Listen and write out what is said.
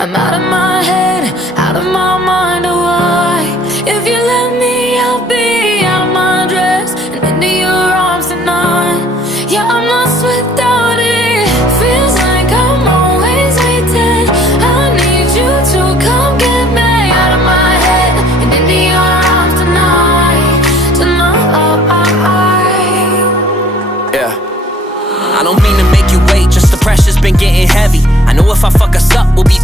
I'm out of my head, out of my mind, oh why? If you let me, I'll be out of my dress and into your arms tonight. Yeah, I'm lost without it. Feels like I'm always waiting. I need you to come get me out of my head and into your arms tonight. Yeah. I don't mean to make you wait, just the pressure's been getting heavy. I know if I fuck us up, we'll be